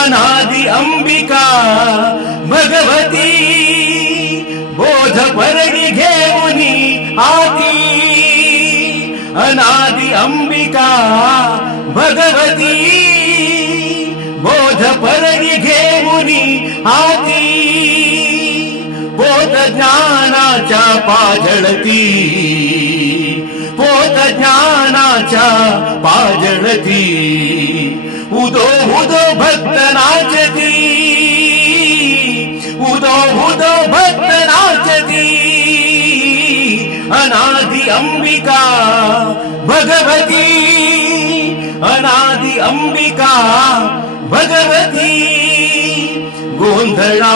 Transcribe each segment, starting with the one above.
अनादि अंबिका भगवती बोध परडी घेऊनी हाती अनादि अंबिका भगवती बोध परडी घेऊनी हाती बोध ज्ञानाच्या पाजळती बोध ज्ञानाच्या पाजळती उदो उदो भक्त नाचती उदो उदो भक्त नाचती अनादि अंबिका भगवती अनादि अंबिका भगवती गोंधळा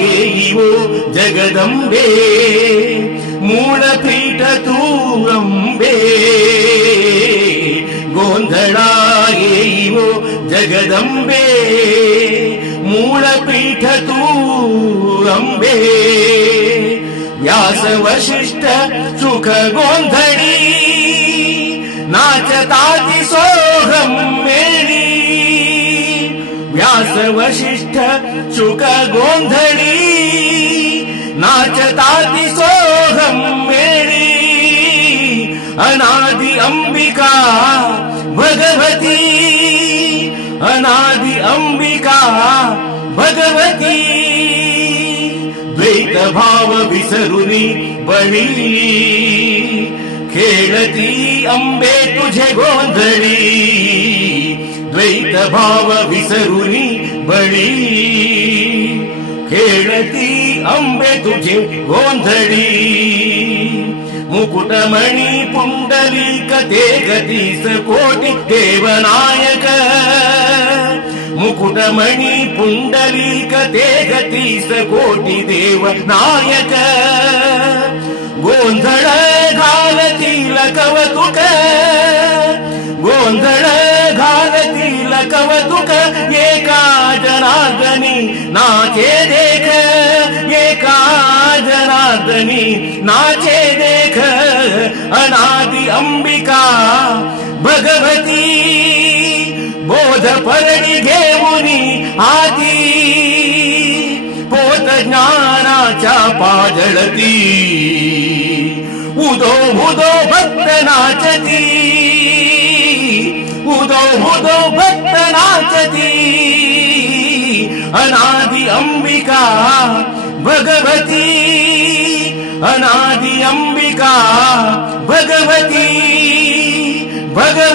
येईवो जगदंबे मूळपीठ तू अंबे गोंधळा येईवो जगदंबे मूळपीठ तू अंबे व्यास वशिष्ठ सुख गोंधळी नाचताती सोहमेळी व्यास वशिष्ठ सुख गोंधळी नाचताती सोहमेळी अनादि अंबिका भगवती अनादि अंबिका भगवती द्वैत भाव विसरुनी बळी खेळती अंबे तुझे गोंधळी द्वैत भाव विसरुनी बळी खेळती अंबे तुझे गोंधळी मुकुटमणि पुंडलीक ते गतीस कोटी देवनायक मुकुटमणि पुंडलीक ते गतीस कोटी देवनायक गोंधळ घालतील कवतुक गोंधळ घालतील कवतुक एका जनार्दनी नाचे देख एका जनार्दनी नाचे देख अनादि अंबिका भगवती बोध परडी घेऊनी हाती पोत ज्ञानाच्या पाजळती उदो उदो भक्त नाचती उदो उदो भक्त नाचती अनादि अंबिका भगवती अनादि अंबिका भगवती भगवती